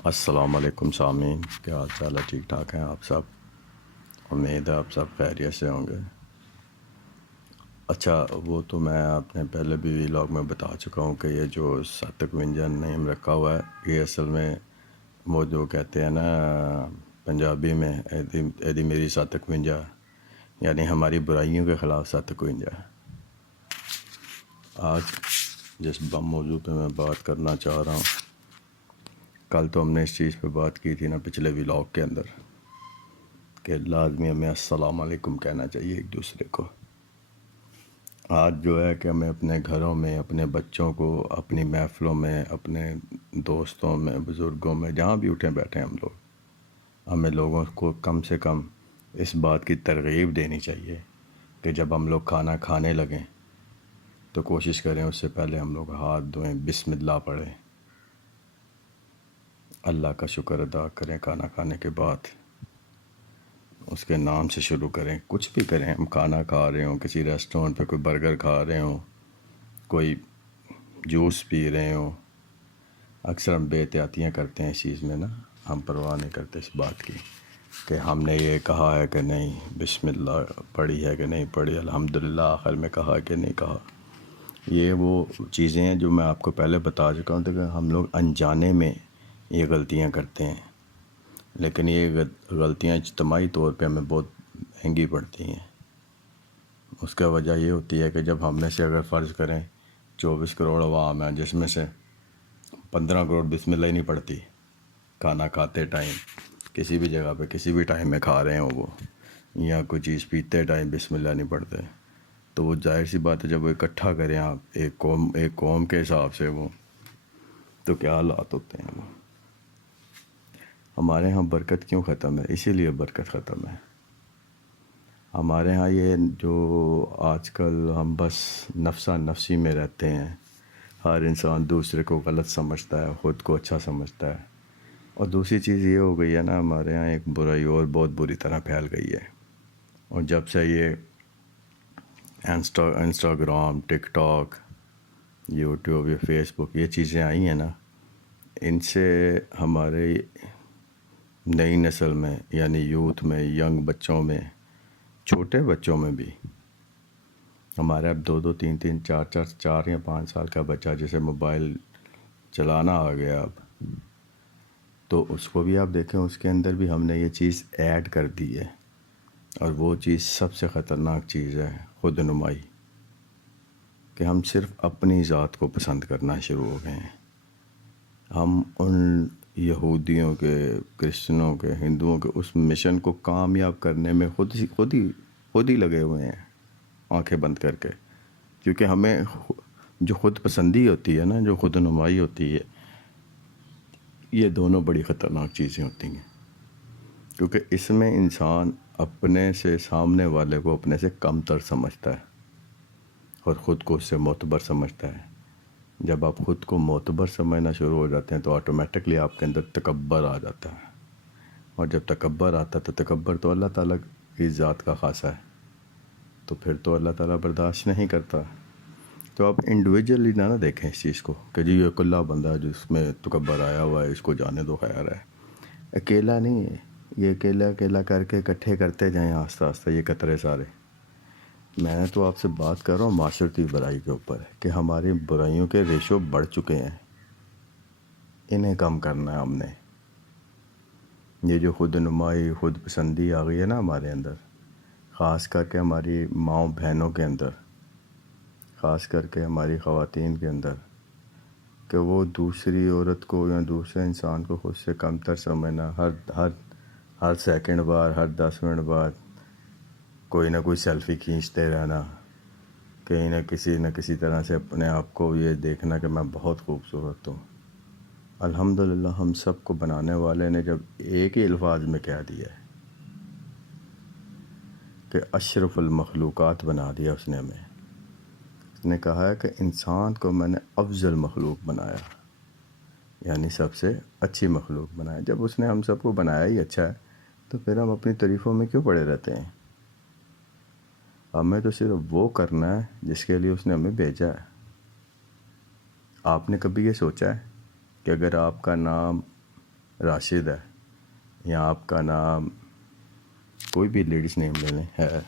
السلام علیکم سامعین، کیا حال چال ہے؟ ٹھیک ٹھاک ہیں آپ سب؟ امید ہے آپ سب خیریت سے ہوں گے۔ اچھا، وہ تو میں اپنے پہلے بھی ولاگ میں بتا چکا ہوں کہ یہ جو 751 نیم رکھا ہوا ہے، یہ اصل میں وہ جو کہتے ہیں نا پنجابی میں ایدی میری 751، یعنی ہماری برائیوں کے خلاف 751۔ آج جس موضوع پہ میں بات کرنا چاہ رہا ہوں، کل تو ہم نے اس چیز پہ بات کی تھی نا پچھلے ولاگ کے اندر کہ لازمی ہمیں السلام علیکم کہنا چاہیے ایک دوسرے کو۔ آج جو ہے کہ ہمیں اپنے گھروں میں، اپنے بچوں کو، اپنی محفلوں میں، اپنے دوستوں میں، بزرگوں میں، جہاں بھی اٹھیں بیٹھیں ہمیں لوگوں کو کم سے کم اس بات کی ترغیب دینی چاہیے کہ جب ہم لوگ کھانا کھانے لگیں تو کوشش کریں اس سے پہلے ہم لوگ ہاتھ دھوئیں، بسم اللہ پڑھیں، اللہ کا شکر ادا کریں، کھانا کھانے کے بعد اس کے نام سے شروع کریں۔ کچھ بھی کریں، ہم کھانا کھا رہے ہوں، کسی ریسٹورنٹ پہ کوئی برگر کھا رہے ہوں، کوئی جوس پی رہے ہوں، اکثر ہم بے احتیاطیاں کرتے ہیں اس چیز میں نا، ہم پرواہ نہیں کرتے اس بات کی کہ ہم نے یہ کہا ہے کہ نہیں، بسم اللہ پڑھی ہے کہ نہیں پڑھی، الحمدللہ آخر میں کہا کہ نہیں کہا۔ یہ وہ چیزیں ہیں جو میں آپ کو پہلے بتا چکا ہوں کہ ہم لوگ انجانے میں یہ غلطیاں کرتے ہیں، لیکن یہ غلطیاں اجتماعی طور پہ ہمیں بہت مہنگی پڑتی ہیں۔ اس کا وجہ یہ ہوتی ہے کہ جب ہم میں سے اگر فرض کریں 24 کروڑ عوام ہیں، جس میں سے 15 کروڑ بسم اللہ ہی نہیں پڑتی، کھانا کھاتے ٹائم کسی بھی جگہ پہ کسی بھی ٹائم میں کھا رہے ہوں وہ، یا کوئی چیز پیتے ٹائم بسم اللہ نہیں پڑھتے، تو وہ ظاہر سی بات ہے جب وہ اکٹھا کریں آپ ایک قوم کے حساب سے، وہ تو کیا حالات ہوتے ہیں۔ وہ ہمارے ہاں برکت کیوں ختم ہے؟ اسی لیے برکت ختم ہے۔ ہمارے ہاں یہ جو آج کل ہم بس نفسا نفسی میں رہتے ہیں، ہر انسان دوسرے کو غلط سمجھتا ہے، خود کو اچھا سمجھتا ہے، اور دوسری چیز یہ ہو گئی ہے نا، ہمارے ہاں ایک برائی اور بہت بری طرح پھیل گئی ہے، اور جب سے یہ انسٹاگرام، ٹک ٹاک، یوٹیوب، یا فیس بک، یہ چیزیں آئی ہیں نا، ان سے ہمارے نئی نسل میں، یعنی یوتھ میں، ینگ بچوں میں، چھوٹے بچوں میں بھی، ہمارے اب 2 3 3 4 یا 5 سال کا بچہ جسے موبائل چلانا آ گیا اب، تو اس کو بھی آپ دیکھیں، اس کے اندر بھی ہم نے یہ چیز ایڈ کر دی ہے، اور وہ چیز سب سے خطرناک چیز ہے، خود نمائی، کہ ہم صرف اپنی ذات کو پسند کرنا شروع ہو گئے ہیں۔ ہم ان یہودیوں کے، کرسچنوں کے، ہندوؤں کے اس مشن کو کامیاب کرنے میں خود ہی لگے ہوئے ہیں، آنکھیں بند کر کے، کیونکہ ہمیں جو خود پسندی ہوتی ہے نا، جو خود نمائی ہوتی ہے، یہ دونوں بڑی خطرناک چیزیں ہوتی ہیں، کیونکہ اس میں انسان اپنے سے سامنے والے کو اپنے سے کم تر سمجھتا ہے اور خود کو اس سے معتبر سمجھتا ہے۔ جب آپ خود کو معتبر سمجھنا شروع ہو جاتے ہیں تو آٹومیٹکلی آپ کے اندر تکبر آ جاتا ہے، اور جب تکبر آتا ہے تو تکبر تو اللہ تعالیٰ کی ذات کا خاصہ ہے، تو پھر تو اللہ تعالیٰ برداشت نہیں کرتا۔ تو آپ انڈیویجولی نہ دیکھیں اس چیز کو کہ جی یہ کلا بندہ جس میں تکبر آیا ہوا ہے، اس کو جانے دو، خیر ہے۔ اکیلا نہیں ہے یہ، اکیلا کر کے اکٹھے کرتے جائیں آہستہ آہستہ یہ قطرے سارے۔ میں نے تو آپ سے بات کر رہا ہوں معاشرتی برائی کے اوپر کہ ہماری برائیوں کے ریشو بڑھ چکے ہیں، انہیں کم کرنا ہے ہم نے۔ یہ جو خود نمائی، خود پسندی آ گئی ہے نا ہمارے اندر، خاص کر کے ہماری ماؤں بہنوں کے اندر، خاص کر کے ہماری خواتین کے اندر، کہ وہ دوسری عورت کو یا دوسرے انسان کو خود سے کم تر سمجھنا، ہر سیکنڈ بعد، ہر 10 منٹ بعد کوئی نہ کوئی سیلفی کھینچتے رہنا، کہیں نہ کسی طرح سے اپنے آپ کو یہ دیکھنا کہ میں بہت خوبصورت ہوں۔ الحمدللہ ہم سب کو بنانے والے نے جب ایک ہی الفاظ میں کہہ دیا ہے کہ اشرف المخلوقات بنا دیا اس نے ہمیں، اس نے کہا ہے کہ انسان کو میں نے افضل مخلوق بنایا، یعنی سب سے اچھی مخلوق بنایا۔ جب اس نے ہم سب کو بنایا ہی اچھا ہے تو پھر ہم اپنی تعریفوں میں کیوں پڑے رہتے ہیں؟ ہمیں تو صرف وہ کرنا ہے جس کے لیے اس نے ہمیں بھیجا ہے۔ آپ نے کبھی یہ سوچا ہے کہ اگر آپ کا نام راشد ہے یا آپ کا نام کوئی بھی لیڈیز نیم لے لیں ہے،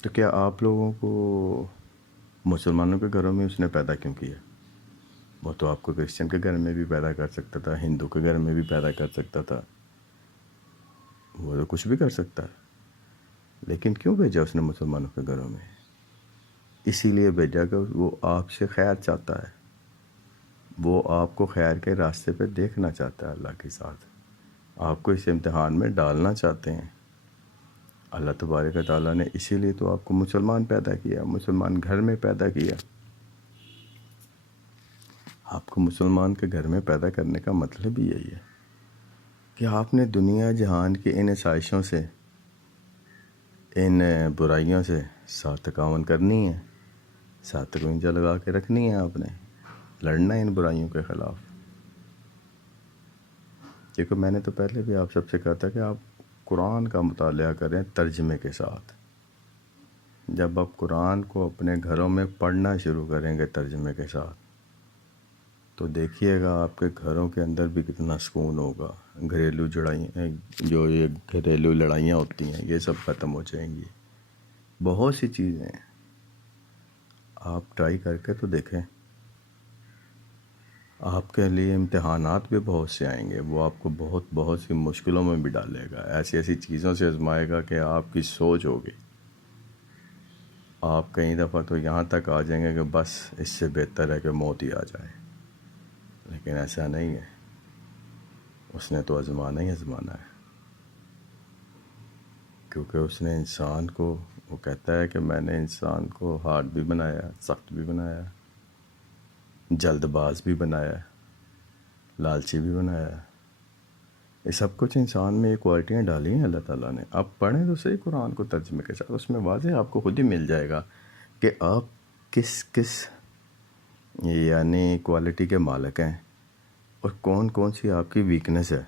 تو کیا آپ لوگوں کو مسلمانوں کے گھروں میں اس نے پیدا کیوں کیا؟ وہ تو آپ کو کرسچن کے گھر میں بھی پیدا کر سکتا تھا، ہندو کے گھر میں بھی پیدا کر سکتا تھا، وہ تو کچھ بھی کر سکتا ہے، لیکن کیوں بھیجا اس نے مسلمانوں کے گھروں میں؟ اسی لیے بھیجا کہ وہ آپ سے خیر چاہتا ہے، وہ آپ کو خیر کے راستے پہ دیکھنا چاہتا ہے، اللہ کے ساتھ آپ کو اس امتحان میں ڈالنا چاہتے ہیں۔ اللہ تبارک و تعالیٰ نے اسی لیے تو آپ کو مسلمان پیدا کیا، مسلمان گھر میں پیدا کیا۔ آپ کو مسلمان کے گھر میں پیدا کرنے کا مطلب ہی یہی ہے کہ آپ نے دنیا جہان کی ان آسائشوں سے، ان برائیوں سے 751 کرنی ہے، 751 لگا کے رکھنی ہے، آپ نے لڑنا ہے ان برائیوں کے خلاف۔ کیونکہ میں نے تو پہلے بھی آپ سب سے کہا تھا کہ آپ قرآن کا مطالعہ کریں ترجمے کے ساتھ۔ جب آپ قرآن کو اپنے گھروں میں پڑھنا شروع کریں گے ترجمے کے ساتھ، تو دیکھیے گا آپ کے گھروں کے اندر بھی کتنا سکون ہوگا۔ گھریلو جو یہ گھریلو لڑائیاں ہوتی ہیں یہ سب ختم ہو جائیں گی۔ بہت سی چیزیں ہیں، آپ ٹرائی کر کے تو دیکھیں۔ آپ کے لیے امتحانات بھی بہت سے آئیں گے، وہ آپ کو بہت سی مشکلوں میں بھی ڈالے گا، ایسی چیزوں سے آزمائے گا کہ آپ کی سوچ ہوگی۔ آپ کئی دفعہ تو یہاں تک آ جائیں گے کہ بس اس سے بہتر ہے کہ موت ہی آ جائے، لیکن ایسا نہیں ہے، اس نے تو آزمانا ہی آزمانا ہے، کیونکہ اس نے انسان کو، وہ کہتا ہے کہ میں نے انسان کو ہارڈ بھی بنایا، سخت بھی بنایا، جلد باز بھی بنایا، لالچی بھی بنایا۔ یہ سب کچھ انسان میں یہ کوالٹیاں ڈالی ہیں اللہ تعالیٰ نے۔ آپ پڑھیں تو صحیح قرآن کو ترجمے کے ساتھ، اس میں واضح آپ کو خود ہی مل جائے گا کہ آپ کس یعنی کوالٹی کے مالک ہیں اور کون سی آپ کی ویکنس ہے۔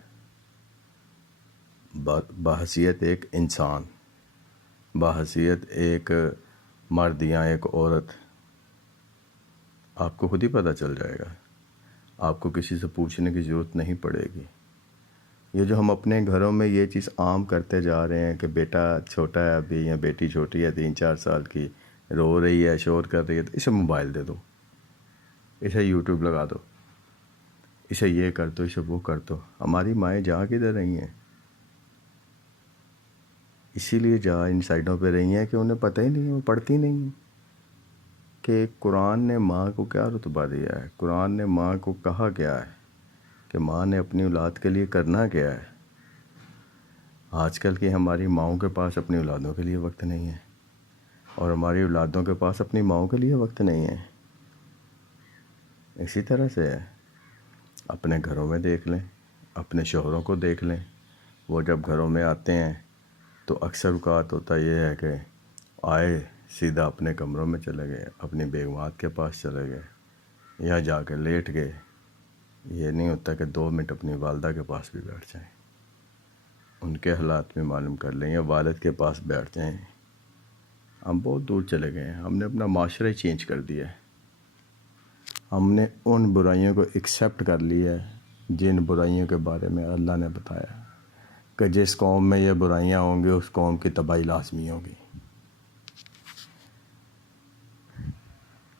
بحیثیت ایک انسان، بحیثیت ایک مرد یا ایک عورت، آپ کو خود ہی پتہ چل جائے گا، آپ کو کسی سے پوچھنے کی ضرورت نہیں پڑے گی۔ یہ جو ہم اپنے گھروں میں یہ چیز عام کرتے جا رہے ہیں کہ بیٹا چھوٹا ہے ابھی یا بیٹی چھوٹی ہے 3-4 سال کی، رو رہی ہے، شور کر رہی ہے، تو اسے موبائل دے دو، اسے یوٹیوب لگا دو، اسے یہ کر دو، اسے وہ کر دو۔ ہماری مائیں جا کدھر رہی ہیں؟ اسی لیے جا ان سائڈوں پہ رہی ہیں کہ انہیں پتہ ہی نہیں ہے، وہ پڑھتی نہیں ہیں کہ قرآن نے ماں کو کیا رتبہ دیا ہے، قرآن نے ماں کو کہا کیا ہے، کہ ماں نے اپنی اولاد کے لیے کرنا کیا ہے۔ آج کل کی ہماری ماؤں کے پاس اپنی اولادوں کے لیے وقت نہیں ہے، اور ہماری اولادوں کے پاس اپنی ماؤں کے لیے وقت نہیں ہے۔ اسی طرح سے ہے، اپنے گھروں میں دیکھ لیں، اپنے شوہروں کو دیکھ لیں، وہ جب گھروں میں آتے ہیں تو اکثر اوقات ہوتا یہ ہے کہ آئے سیدھا اپنے کمروں میں چلے گئے، اپنی بیگمات کے پاس چلے گئے یا جا کے لیٹ گئے۔ یہ نہیں ہوتا کہ 2 منٹ اپنی والدہ کے پاس بھی بیٹھ جائیں، ان کے حالات بھی معلوم کر لیں، یا والد کے پاس بیٹھ جائیں۔ ہم بہت دور چلے گئے ہیں، ہم نے اپنا معاشرہ ہی چینج کر دیا ہے۔ ہم نے ان برائیوں کو ایکسیپٹ کر لیا ہے جن برائیوں کے بارے میں اللہ نے بتایا کہ جس قوم میں یہ برائیاں ہوں گی اس قوم کی تباہی لازمی ہوگی۔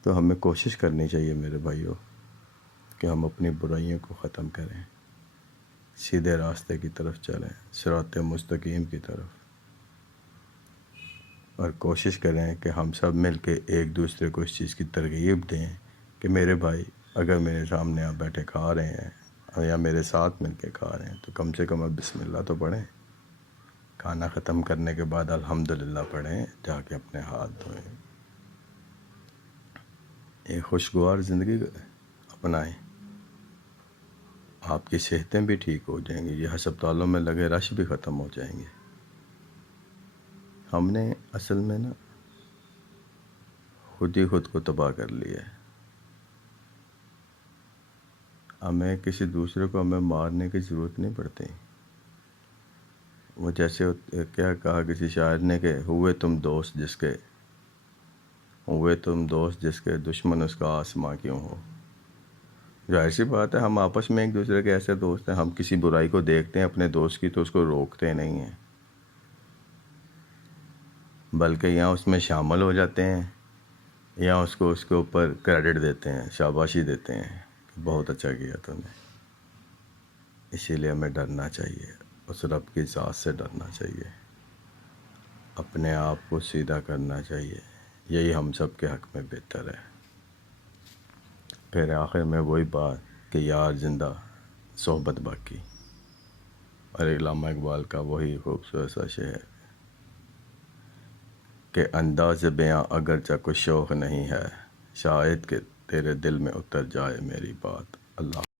تو ہمیں کوشش کرنی چاہیے میرے بھائیوں کہ ہم اپنی برائیوں کو ختم کریں، سیدھے راستے کی طرف چلیں، صراط مستقیم کی طرف، اور کوشش کریں کہ ہم سب مل کے ایک دوسرے کو اس چیز کی ترغیب دیں کہ میرے بھائی اگر میرے سامنے آپ بیٹھے کھا رہے ہیں یا میرے ساتھ مل کے کھا رہے ہیں تو کم سے کم اب بسم اللہ تو پڑھیں، کھانا ختم کرنے کے بعد الحمدللہ پڑھیں، جا کے اپنے ہاتھ دھوئیں، ایک خوشگوار زندگی اپنائیں، آپ کی صحتیں بھی ٹھیک ہو جائیں گی، یہ ہسپتالوں میں لگے رش بھی ختم ہو جائیں گے۔ ہم نے اصل میں نا خود ہی خود کو تباہ کر لیا ہے۔ ہمیں کسی دوسرے کو ہمیں مارنے کی ضرورت نہیں پڑتی۔ وہ جیسے کیا کہا کسی شاعر نے کہ ہوئے تم دوست جس کے دشمن اس کا آسماں کیوں ہو۔ ظاہر سی بات ہے، ہم آپس میں ایک دوسرے کے ایسے دوست ہیں، ہم کسی برائی کو دیکھتے ہیں اپنے دوست کی تو اس کو روکتے نہیں ہیں، بلکہ یہاں اس میں شامل ہو جاتے ہیں، یا اس کو اس کے اوپر کریڈٹ دیتے ہیں، شاباشی دیتے ہیں کہ بہت اچھا کیا تو نے۔ اسی لیے ہمیں ڈرنا چاہیے، اس رب کی ذات سے ڈرنا چاہیے، اپنے آپ کو سیدھا کرنا چاہیے، یہی ہم سب کے حق میں بہتر ہے۔ پھر آخر میں وہی بات کہ یار زندہ صحبت باقی، اور علامہ اقبال کا وہی خوبصورت سا شعر کہ انداز بیاں اگرچہ کچھ شوق نہیں ہے، شاید کہ تیرے دل میں اتر جائے میری بات۔ اللہ